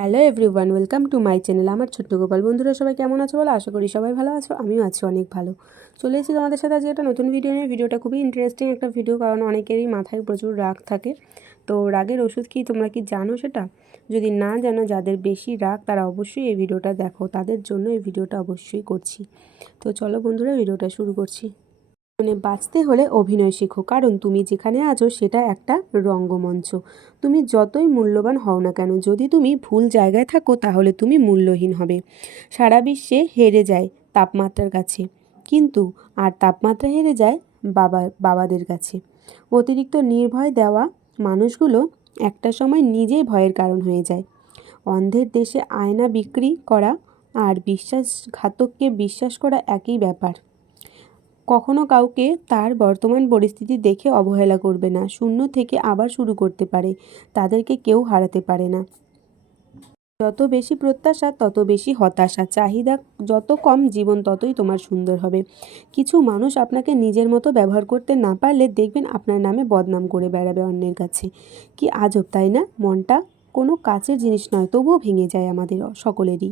Hello everyone welcome to my channel আমার ছোট্ট গোপাল বন্ধুরা, সবাই কেমন আছো বলো? আশা করি সবাই ভালো আছো, আমিও আছি অনেক ভালো। চলে এসেছি তোমাদের সাথে আজকে একটা নতুন ভিডিও নিয়ে। ভিডিওটা খুবই ইন্টারেস্টিং একটা ভিডিও কারণ অনেকেরই মাথায় প্রচুর রাগ থাকে। তো রাগের ওষুধ কি তোমরা কি জানো সেটা? যদি না জানো, যাদের বেশি রাগ, তারা অবশ্যই এই ভিডিওটা দেখো। তাদের জন্য এই ভিডিওটা অবশ্যই করছি। তো চলো বন্ধুরা ভিডিওটা শুরু করছি। জীবনে বাঁচতে হলে অভিনয় শেখো। কারণ তুমি যেখানে আছো সেটা একটা রঙ্গমঞ্চ। তুমি যতই মূল্যবান হও না কেন, যদি তুমি ভুল জায়গায় থাকো তাহলে তুমি মূল্যহীন হবে। সারা বিশ্বে হেরে যায় তাপমাত্রার কাছে। কিন্তু আর তাপমাত্রা হেরে যায় বাবা, বাবাদের কাছে। অতিরিক্ত নির্ভয় দেওয়া মানুষগুলো একটা সময় নিজেই ভয়ের কারণ হয়ে যায়। অন্ধের দেশে আয়না বিক্রি করা আর বিশ্বাসঘাতককে বিশ্বাস করা একই ব্যাপার। কখনো কাউকে তার বর্তমান পরিস্থিতি দেখে অবহেলা করবে না, শূন্য থেকে আবার শুরু করতে পারে, তাদেরকে কেউ হারাতে পারে না। যত বেশি প্রত্যাশা, তত বেশি হতাশা। চাহিদা যত কম জীবন, ততই তোমার সুন্দর হবে। কিছু মানুষ আপনাকে নিজের মতো ব্যবহার করতে না পারলে দেখবেন আপনার নামে বদনাম করে বেড়াবে অন্যের কাছে। কি আজব, তাই না? মনটা কোনো কাছের জিনিস নয়, তবুও ভেঙে যায় আমাদের সকলেরই।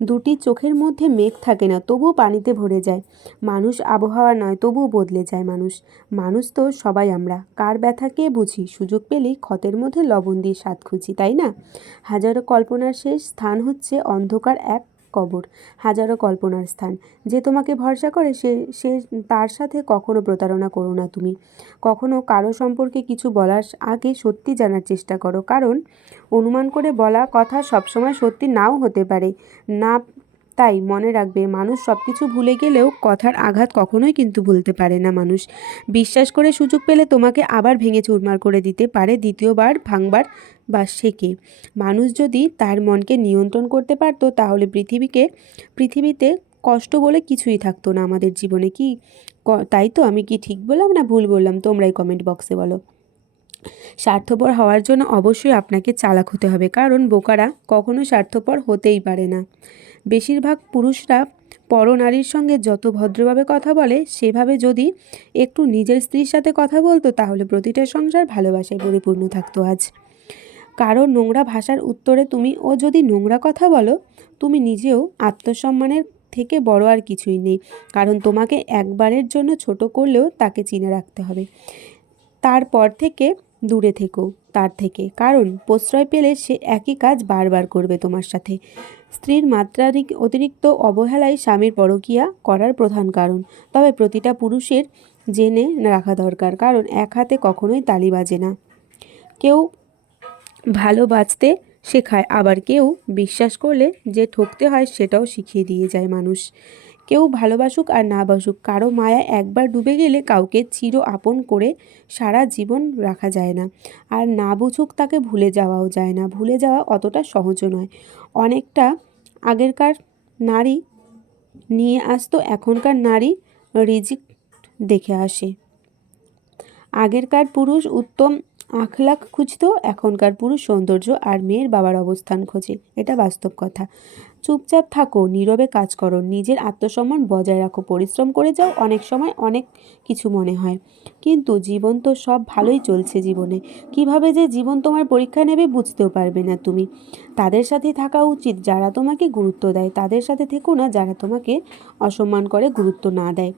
দুটি চোখের মধ্যে মেঘ থাকে না, তবুও পানিতে ভরে যায়। মানুষ আবহাওয়া নয়, তবুও বদলে যায় মানুষ। মানুষ তো সবাই আমরা। কার ব্যথা কে বুঝি? সুযোগ পেলেই ক্ষতের মধ্যে লবণ দিয়ে স্বাদ খুঁজি, তাই না? হাজারো কল্পনার শেষ স্থান হচ্ছে অন্ধকার এক কবর, হাজারো কল্পনার স্থান। যে তোমাকে ভরসা করে, সে সে তার সাথে কখনো প্রতারণা করো না তুমি। কখনো কারও সম্পর্কে কিছু বলার আগে সত্যি জানার চেষ্টা করো। কারণ, অনুমান করে বলা কথা সবসময় সত্যি নাও হতে পারে। না তাই মনে রাখবে, মানুষ সব কিছু ভুলে গেলেও কথার আঘাত কখনোই কিন্তু ভুলতে পারে না মানুষ। বিশ্বাস করে সুযোগ পেলে তোমাকে আবার ভেঙে চুরমার করে দিতে পারে দ্বিতীয়বার ভাঙবার বা শেখে মানুষ যদি তার মনকে নিয়ন্ত্রণ করতে পারতো, তাহলে পৃথিবীকে, পৃথিবীতে কষ্ট বলে কিছুই থাকতো না আমাদের জীবনে, কি? তাই তো আমি কি ঠিক বললাম না ভুল বললাম? তোমরাই কমেন্ট বক্সে বলো। স্বার্থপর হওয়ার জন্য অবশ্যই আপনাকে চালাক হতে হবে, কারণ বোকারা কখনো স্বার্থপর হতেই পারে না। বেশিরভাগ পুরুষরা পরনারীর সঙ্গে যত ভদ্রভাবে কথা বলে, সেভাবে যদি একটু নিজের স্ত্রীর সাথে কথা বলতো, তাহলে প্রতিটা সংসার ভালোবাসায় পরিপূর্ণ থাকতো আজ। কারও নোংরা ভাষার উত্তরে তুমি, ও যদি নোংরা কথা বলো, তুমি নিজেও আত্মসম্মানের থেকে বড় আর কিছুই নেই। কারণ তোমাকে একবারের জন্য ছোট করলেও তাকে চিনে রাখতে হবে। তারপর থেকে দূরে থেকো, তার থেকে। কারণ প্রশ্রয় পেলে সে একই কাজ বারবার করবে তোমার সাথে। স্ত্রীর মাত্রাধিক অতিরিক্ত অবহেলাই স্বামীর পরকিয়া করার প্রধান কারণ। তবে প্রতিটা পুরুষের জেনে রাখা দরকার, কারণ এক হাতে কখনোই তালি বাজে না। কেউ ভালো বাঁচতে শেখায়, আবার কেউ বিশ্বাস করলে যে ঠকতে হয় সেটাও শিখিয়ে দিয়ে যায় মানুষ। কেউ ভালোবাসুক আর না বাসুক, কারও মায়া একবার ডুবে গেলে কাউকে চির আপন করে সারা জীবন রাখা যায় না। আর না বুঝুক তাকে ভুলে যাওয়াও যায় না। ভুলে যাওয়া অতটা সহজও নয়। অনেকটা আগেরকার নারী নিয়ে আসতো এখনকার নারী রিজিক দেখে আসে। আগেরকার পুরুষ উত্তম আখলাখ খুঁজতো, এখনকার পুরুষ সৌন্দর্য আর মেয়ের বাবার অবস্থান খোঁজে। এটা বাস্তব কথা। চুপচাপ থাকো, নীরবে কাজ করো, নিজের আত্মসম্মান বজায় রাখো, পরিশ্রম করে যাও, অনেক সময় অনেক কিছু মনে হয়। কিন্তু জীবন তো সব ভালোই চলছে জীবনে। কীভাবে যে জীবন তোমার পরীক্ষা নেবে বুঝতেও পারবে না তুমি। তাদের সাথে থাকা উচিত যারা তোমাকে গুরুত্ব দেয়, তাদের সাথে থেকো না যারা তোমাকে অসম্মান করে গুরুত্ব না দেয়।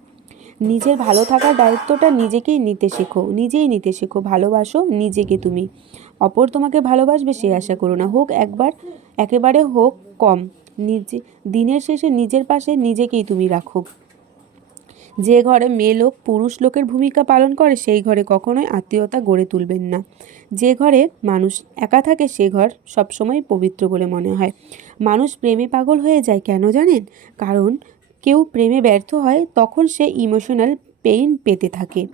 নিজের ভালো থাকার দায়িত্বটা নিজেকেই নিতে শেখো, নিজেই নিতে শেখো, ভালোবাসো নিজেকে তুমি। অপর তোমাকে ভালোবাসবে সে আশা করো না, হোক একবার, একেবারে হোক কম। নিজে, দিনের শেষে নিজের পাশে নিজেকেই তুমি রাখো। যে ঘরে মেয়ে লোক, পুরুষ লোকের ভূমিকা পালন করে, সেই ঘরে কখনোই আত্মীয়তা গড়ে তুলবেন না। যে ঘরে মানুষ একা থাকে, সে ঘর সবসময় পবিত্র বলে মনে হয়। মানুষ প্রেমে পাগল হয়ে যায় কেন জানেন? কারণ কেউ প্রেমে ব্যর্থ হয়, তখন সে ইমোশনাল পেইন পেতে থাকে।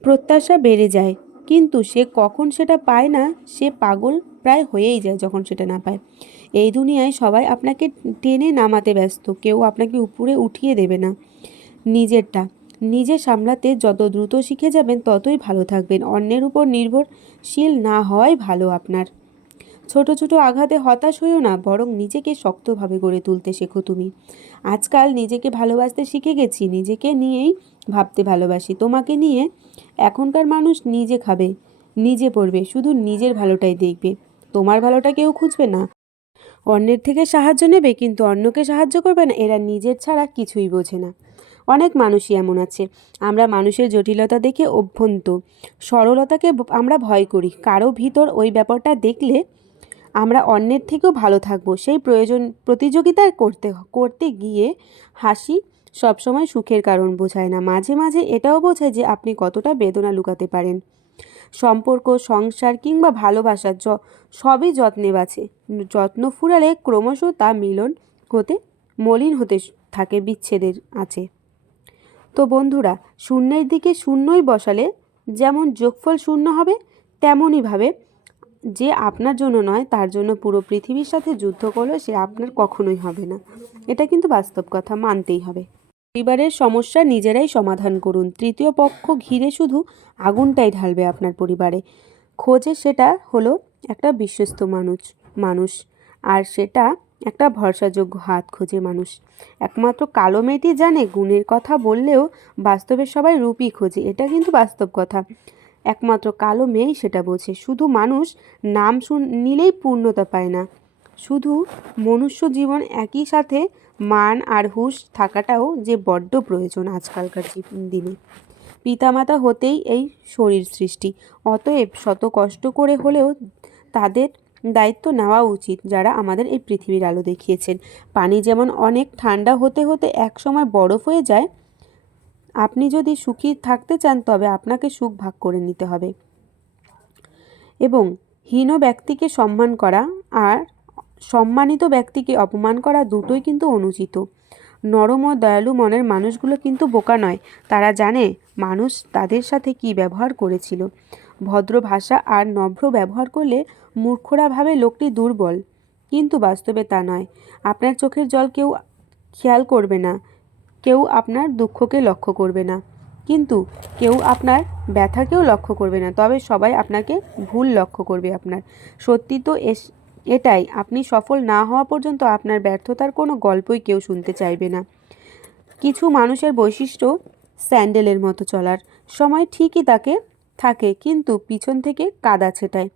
প্রত্যাশা বেড়ে যায়, কিন্তু সে কখন সেটা পায় না, সে পাগল প্রায় হয়েই যায় যখন সেটা না পায়। এই দুনিয়ায় সবাই আপনাকে টেনে নামাতে ব্যস্ত, কেউ আপনাকে উপরে উঠিয়ে দেবে না। নিজেরটা, নিজে সামলাতে যত দ্রুত শিখে যাবেন ততই ভালো থাকবেন। অন্যের উপর নির্ভরশীল না হওয়াই ভালো আপনার। ছোট ছোট আঘাতে হতাশ হইও না, বরং নিজেকে শক্তভাবে গড়ে তুলতে শেখো তুমি। আজকাল নিজেকে ভালোবাসতে শিখে গেছি, নিজেকে নিয়েই ভাবতে ভালোবাসি। তোমাকে নিয়ে এখনকার মানুষ নিজে খাবে, নিজে পড়বে, শুধু নিজের ভালোটাই দেখবে। তোমার ভালোটা কেউ খুঁজবে না। অন্যের থেকে সাহায্য নেবে, কিন্তু অন্যকে সাহায্য করবে না, এরা নিজের ছাড়া কিছুই বোঝে না। অনেক মানুষই এমন আছে। আমরা মানুষের জটিলতা দেখে অভ্যন্ত। সরলতাকে আমরা ভয় করি। কারও ভিতর ওই ব্যাপারটা দেখলে আমরা অন্যের থেকেও ভালো থাকব। সেই প্রয়োজন, প্রতিযোগিতা করতে করতে গিয়ে হাসি সবসময় সুখের কারণ বোঝায় না। মাঝে মাঝে এটাও বোঝায় যে আপনি কতটা বেদনা লুকাতে পারেন। সম্পর্ক, সংসার কিংবা ভালোবাসা য, সবই যত্নে বাছে। যত্ন ফুরালে ক্রমশ তা মিলন হতে, মলিন হতে থাকে বিচ্ছেদের আছে। তো বন্ধুরা, শূন্যের দিকে শূন্যই বসালে যেমন যোগফল শূন্য হবে তেমনইভাবে যে আপনার জন্য নয়, তার জন্য পুরো পৃথিবীর সাথে যুদ্ধ করলেও সে আপনার কখনোই হবে না। এটা কিন্তু বাস্তব কথা, মানতেই হবে। পরিবারের সমস্যা নিজেরাই সমাধান করুন। তৃতীয় পক্ষ ঘিরে শুধু আগুনটাই ঢালবে আপনার পরিবারে। খোঁজে সেটা হলো একটা বিশ্বস্ত মানুষ মানুষ। আর সেটা একটা ভরসাযোগ্য হাত খোঁজে মানুষ। একমাত্র কালো মেয়েটি জানে গুণের কথা বললেও বাস্তবে সবাই রূপই খোঁজে। এটা কিন্তু বাস্তব কথা। একমাত্র কালো মেয়েই সেটা বোঝে। শুধু মানুষ নাম শুন, নিলেই পূর্ণতা পায় না। শুধু মনুষ্য জীবন একই সাথে মান আর হুশ থাকাটাও যে বড্ড প্রয়োজন আজকালকার দিনে। পিতামাতা হতেই এই শরীর সৃষ্টি। অতএব শত কষ্ট করে হলেও তাদের দায়িত্ব নেওয়া উচিত যারা আমাদের এই পৃথিবীর আলো দেখিয়েছেন। পানি যেমন অনেক ঠান্ডা হতে হতে একসময় বরফ হয়ে যায়, আপনি যদি সুখী থাকতে চান তবে আপনাকে সুখ ভাগ করে নিতে হবে। এবং হীন ব্যক্তিকে সম্মান করা আর সম্মানিত ব্যক্তিকে অপমান করা দুটোই কিন্তু অনুচিত। নরম ও দয়ালু মনের মানুষগুলো কিন্তু বোকা নয়। তারা জানে মানুষ তাদের সাথে কী ব্যবহার করেছিল। ভদ্র ভাষা আর নভ্র ব্যবহার করলে মূর্খরা ভাবে লোকটি দুর্বল। কিন্তু বাস্তবে তা নয়। আপনার চোখের জল কেউ খেয়াল করবে না। কেউ আপনার দুঃখকে লক্ষ্য করবে না। কিন্তু কেউ আপনার ব্যথাকেও লক্ষ্য করবে না। তবে সবাই আপনাকে ভুল লক্ষ্য করবে আপনার। সত্যি তো এস এটাই, আপনি সফল না হওয়া পর্যন্ত আপনার ব্যর্থতার কোনো গল্পই কেউ শুনতে চাইবে না। কিছু মানুষের বৈশিষ্ট্য স্যান্ডেলের মতো চলার। সময় ঠিকই তাকে থাকে, কিন্তু পিছন থেকে কাদা ছেটায়।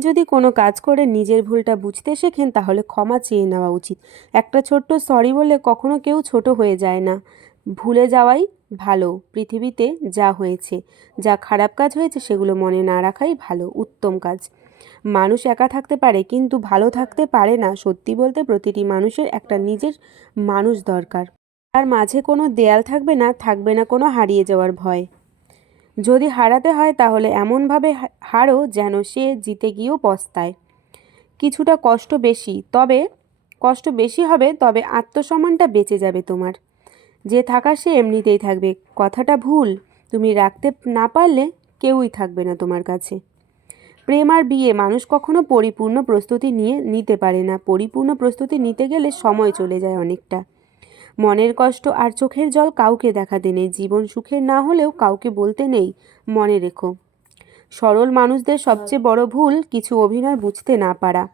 যদি কোনো কাজ করে নিজের ভুলটা বুঝতে শেখেন, তাহলে ক্ষমা চেয়ে নেওয়া উচিত। একটা ছোট্ট সরি বলে কখনো কেউ ছোট হয়ে যায় না। ভুলে যাওয়াই ভালো, পৃথিবীতে যা হয়েছে, যা খারাপ কাজ হয়েছে সেগুলো মনে না রাখাই ভালো, উত্তম কাজ। মানুষ একা থাকতে পারে, কিন্তু ভালো থাকতে পারে না। সত্যি বলতে প্রতিটি মানুষের একটা নিজের মানুষ দরকার। তার মাঝে কোনো দেয়াল থাকবে না থাকবে না কোনো হারিয়ে যাওয়ার ভয়। যদি হারাতে হয়, তাহলে এমনভাবে হারো যেন সে জিতে গিয়েও পস্তায়। কিছুটা কষ্ট বেশি, তবে কষ্ট বেশি হবে, তবে আত্মসম্মানটা বেঁচে যাবে তোমার। যে থাকার সে এমনিতেই থাকবে। কথাটা ভুল। তুমি রাখতে না পারলে কেউই থাকবে না তোমার কাছে। প্রেম আর বিয়ে, মানুষ কখনো পরিপূর্ণ প্রস্তুতি নিয়ে নিতে পারে না। পরিপূর্ণ প্রস্তুতি নিতে গেলে সময় চলে যায় অনেকটা। মনের কষ্ট আর চোখের জল কাউকে দেখাতে নেই। জীবন সুখের না হলেও কাউকে বলতে নেই। মনে রেখো। সরল মানুষদের সবচেয়ে বড় ভুল কিছু অভিনয় বুঝতে না পারা।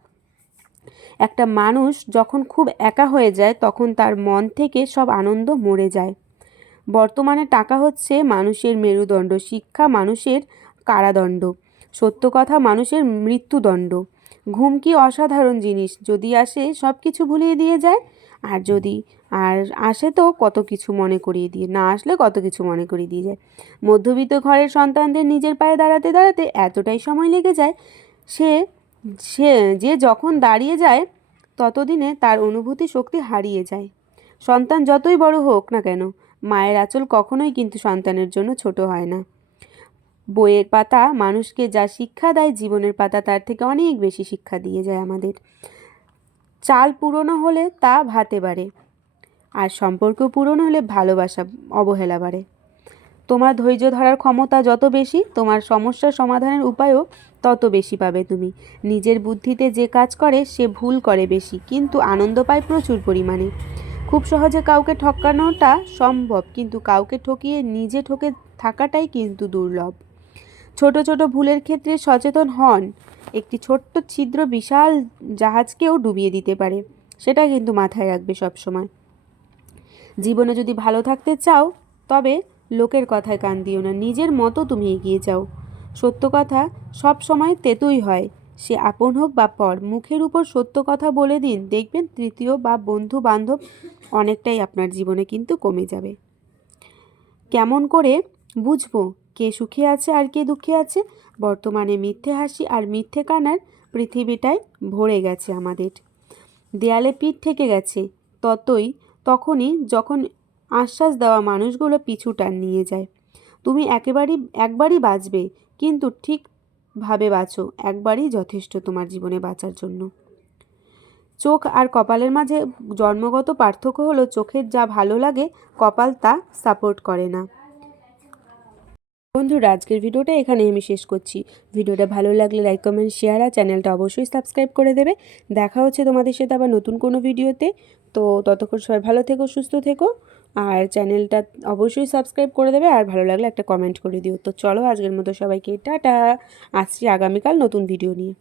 একটা মানুষ যখন খুব একা হয়ে যায়, তখন তার মন থেকে সব আনন্দ মরে যায়। বর্তমানে টাকা হচ্ছে মানুষের মেরুদণ্ড, শিক্ষা মানুষের কারাদণ্ড। সত্য কথা মানুষের মৃত্যুদণ্ড। ঘুম কি অসাধারণ জিনিস, যদি আসে সব কিছু ভুলিয়ে দিয়ে যায়, আর যদি আর আসে তো কত কিছু মনে করিয়ে দিয়ে, না আসলে কত কিছু মনে করিয়ে দিয়ে যায়। মধ্যবিত্ত ঘরের সন্তানদের নিজের পায়ে দাঁড়াতে দাঁড়াতে এতটাই সময় লেগে যায়, সে সে, যে যখন দাঁড়িয়ে যায়, ততদিনে তার অনুভূতি শক্তি হারিয়ে যায়। সন্তান যতই বড় হোক না কেন, মায়ের আঁচল কখনোই কিন্তু সন্তানের জন্য ছোট হয় না। বইয়ের পাতা, মানুষকে যা শিক্ষা দেয় জীবনের পাতা, তার থেকে অনেক বেশি শিক্ষা দিয়ে যায় আমাদের। চাল পুরনো হলে তা ভাতে বাড়ে, আর সম্পর্ক পুরনো হলে ভালোবাসা অবহেলা বাড়ে। তোমার ধৈর্য ধরার ক্ষমতা যত বেশি, তোমার সমস্যার সমাধানের উপায়ও তত বেশি পাবে তুমি। নিজের বুদ্ধিতে যে কাজ করে, সে ভুল করে বেশি, কিন্তু আনন্দ পায় প্রচুর পরিমাণে। খুব সহজে কাউকে ঠকানোটা সম্ভব, কিন্তু কাউকে ঠকিয়ে নিজে ঠকে থাকাটাই কিন্তু দুর্লভ। ছোট ছোট ভুলের ক্ষেত্রে সচেতন হন। একটি ছোট্ট ছিদ্র বিশাল জাহাজকেও ডুবিয়ে দিতে পারে, সেটা কিন্তু মাথায় রাখবে সব সময় জীবনে যদি ভালো থাকতে চাও, তবে লোকের কথায় কান দিও না, নিজের মতো তুমি এগিয়ে যাও। সত্য কথা সব সময় তেতুই হয়, সে আপন হোক বা পর। মুখের উপর সত্য কথা বলে দিন, দেখবেন তৃতীয় বা বন্ধু বান্ধব অনেকটাই আপনার জীবনে কিন্তু কমে যাবে। কেমন করে বুঝব? কে সুখে আছে আর কে দুঃখে আছে? বর্তমানে মিথ্যে হাসি আর মিথ্যে কানার পৃথিবীটাই ভরে গেছে আমাদের। দেয়ালে পিঠ থেকে গেছে। ততই, তখনই যখন আশ্বাস দেওয়া মানুষগুলো পিছু টান নিয়ে যায়। তুমি একেবারেই, একবারই বাঁচবে, কিন্তু ঠিকভাবে বাঁচো। একবারই যথেষ্ট তোমার জীবনে বাঁচার জন্য। চোখ আর কপালের মাঝে জন্মগত পার্থক্য হলো চোখের যা ভালো লাগে, কপাল তা সাপোর্ট করে না। বন্ধুরা, আজকের ভিডিওটা এখানে আমি শেষ করছি। ভিডিওটা ভালো লাগলে লাইক কমেন্ট শেয়ার আর চ্যানেলটা অবশ্যই সাবস্ক্রাইব করে দেবে। দেখা হচ্ছে তোমাদের সাথে আবার নতুন কোনো ভিডিওতে। তো ততক্ষণ সবাই ভালো থেকো, সুস্থ থেকো আর চ্যানেলটা অবশ্যই সাবস্ক্রাইব করে দেবে আর ভালো লাগলে একটা কমেন্ট করে দিও। তো চলো আজকের মতো সবাইকে টাটা। আসছি আগামীকাল নতুন ভিডিও নিয়ে।